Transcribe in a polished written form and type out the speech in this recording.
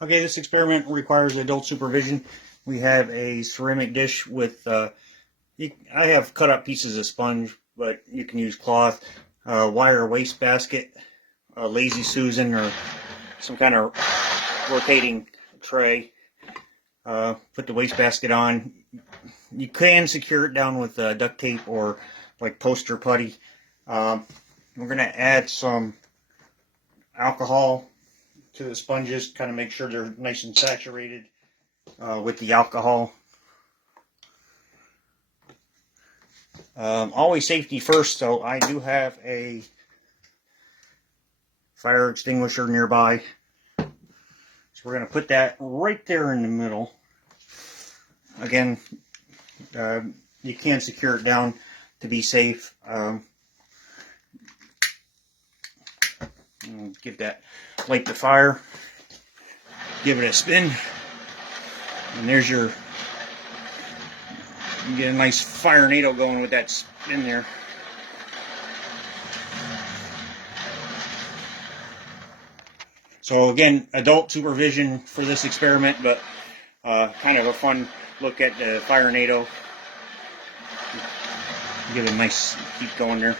Okay, this experiment requires adult supervision. We have a ceramic dish with, I have cut up pieces of sponge, but you can use cloth, wire wastebasket, a Lazy Susan, or some kind of rotating tray. Put the wastebasket on. You can secure it down with duct tape or like poster putty. We're going to add some alcohol to the sponges, kind of make sure they're nice and saturated with the alcohol. Always safety first, so I do have a fire extinguisher nearby. So we're going to put that right there in the middle. Again, you can secure it down to be safe. Give that, light the fire, give it a spin, and there's your, you get a nice firenado going with that spin there. So again, adult supervision for this experiment, but kind of a fun look at the firenado. Give it a nice, keep going there.